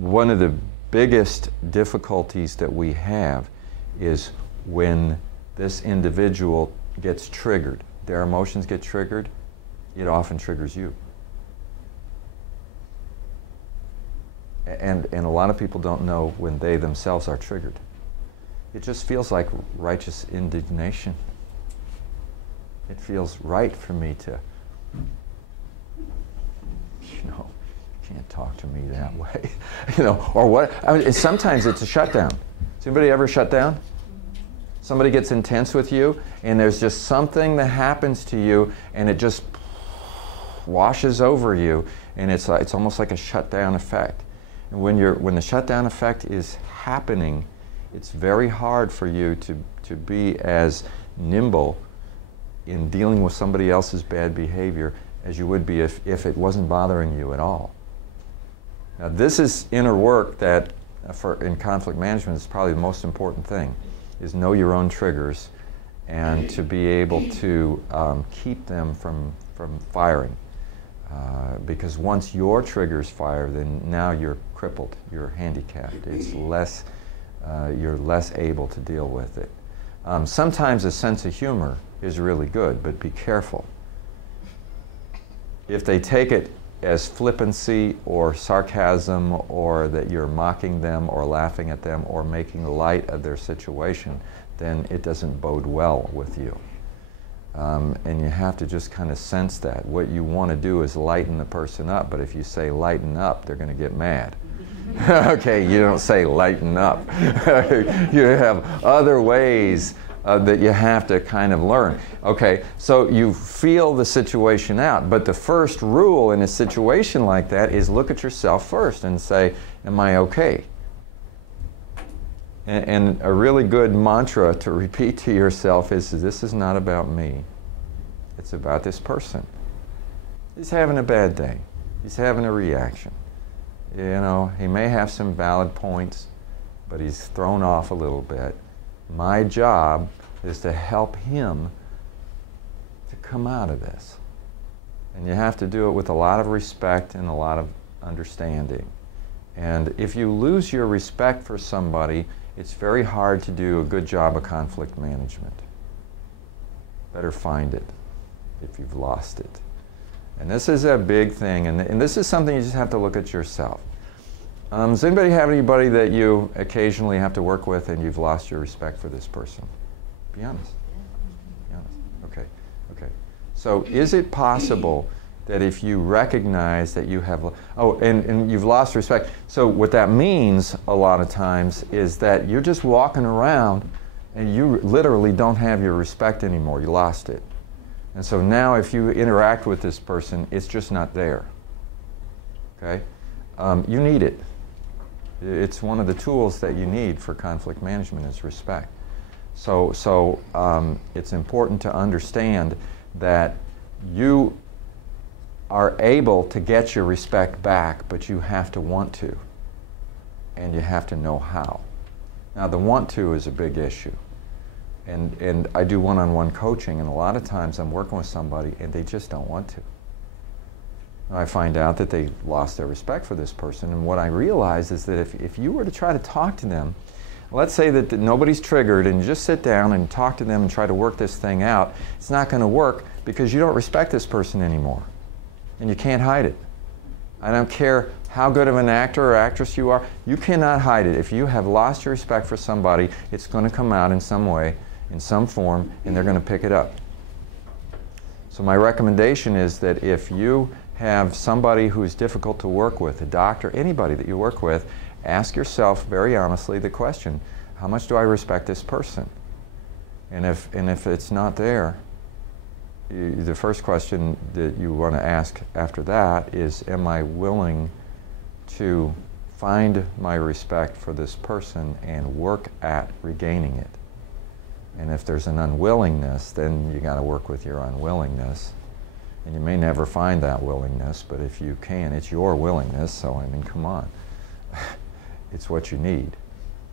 one of the biggest difficulties that we have is when this individual gets triggered. Their emotions get triggered, it often triggers you. And a lot of people don't know when they themselves are triggered. It just feels like righteous indignation. It feels right for me to, you know, you can't talk to me that way, you know, or what. I mean, sometimes it's a shutdown. Has anybody ever shut down? Somebody gets intense with you, and there's just something that happens to you, and it just washes over you, and it's almost like a shutdown effect. And when the shutdown effect is happening, it's very hard for you to be as nimble in dealing with somebody else's bad behavior as you would be if it wasn't bothering you at all. Now, this is inner work that in conflict management is probably the most important thing, is know your own triggers and to be able to keep them from firing. Because once your triggers fire, then now you're crippled, you're handicapped. It's less, you're less able to deal with it. Sometimes a sense of humor is really good, but be careful. If they take it as flippancy or sarcasm, or that you're mocking them or laughing at them or making light of their situation, then it doesn't bode well with you. And you have to just kind of sense that. What you want to do is lighten the person up, but if you say lighten up, they're going to get mad. Okay, you don't say lighten up. You have other ways that you have to kind of learn. Okay, so you feel the situation out, but the first rule in a situation like that is look at yourself first and say, am I okay? And a really good mantra to repeat to yourself is, this is not about me. It's about this person. He's having a bad day. He's having a reaction. You know, he may have some valid points, but he's thrown off a little bit. My job is to help him to come out of this. And you have to do it with a lot of respect and a lot of understanding. And if you lose your respect for somebody, it's very hard to do a good job of conflict management. Better find it if you've lost it. And this is a big thing, and this is something you just have to look at yourself. Does anybody have anybody that you occasionally have to work with and you've lost your respect for this person? Be honest. Be honest. Okay. Okay. So is it possible that if you recognize that you have, and you've lost respect, so what that means a lot of times is that you're just walking around and you literally don't have your respect anymore. You lost it. And so now if you interact with this person, it's just not there. Okay? You need it. It's one of the tools that you need for conflict management is respect. So it's important to understand that you are able to get your respect back, but you have to want to, and you have to know how. Now, the want to is a big issue. And I do one-on-one coaching, and a lot of times I'm working with somebody and they just don't want to. And I find out that they lost their respect for this person, and what I realize is that if you were to try to talk to them, let's say that nobody's triggered, and you just sit down and talk to them and try to work this thing out, it's not going to work because you don't respect this person anymore. And you can't hide it. I don't care how good of an actor or actress you are, you cannot hide it. If you have lost your respect for somebody, it's going to come out in some way, in some form, and they're going to pick it up. So my recommendation is that if you have somebody who's difficult to work with, a doctor, anybody that you work with, ask yourself very honestly the question, how much do I respect this person? And if it's not there, the first question that you want to ask after that is, am I willing to find my respect for this person and work at regaining it? And if there's an unwillingness, then you got to work with your unwillingness. And you may never find that willingness, but if you can, it's your willingness, so I mean, come on. It's what you need.